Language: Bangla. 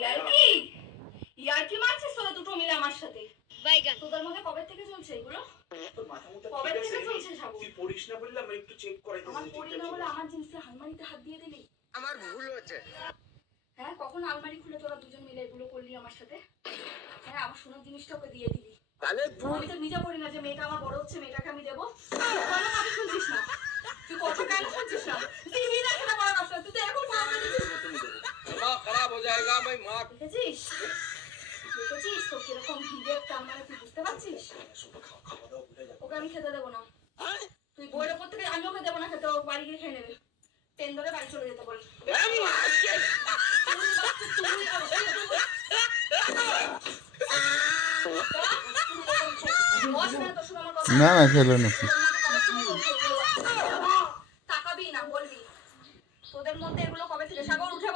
ইয়ার্কি ইয়ার্কি মারছিস তোরা দুটো মিলে আমার সাথে? বাইগান তোদের মধ্যে কবে থেকে চলছে এগুলো? তোর মাথা মুথা কবে ঠিক থেকে আছে? চলছে সব? তুই পড়িস না বললাম একটু চেক করাই আমার পড়ি না বলে আমার জিনিসে আলমারিতে হাত দিয়ে দিলি। আমার ভুল হয়েছে। হ্যাঁ কখন আলমারি খুলে তোরা দুজন মিলে এগুলো করলি আমার সাথে? হ্যাঁ আমার সোনার জিনিসটা ওকে দিয়ে দিলি। তাহলে আমি তো নিজে পড়ি না যে মেয়েটা আমার বড় হচ্ছে, মেয়েটাকে আমি দেবো। কেন কথা শুনছিস না? তুই কথা কেন শুনছিস না? টিভি দেখে না পড়ার আসলে তুই তো এখন পড়াতে দিচ্ছিস। दिमाग खराब हो जाएगा मैं माँ দেখেছিস দেখেছিস তো কিরকম ভিড়ের তার মানে তুই বুঝতে পারছিস? ওকে আমি খেতে দেবো না। তুই বইয়ের ওপর থেকে আমি ওকে দেবো না খেতে, ও বাড়ি গিয়ে খেয়ে নেবে। ট্রেন ধরে বাড়ি চলে যেতে বল। না না খেলো না। তাকাবি না বলবি তোদের মধ্যে এগুলো কবে থেকে? সাগর উঠে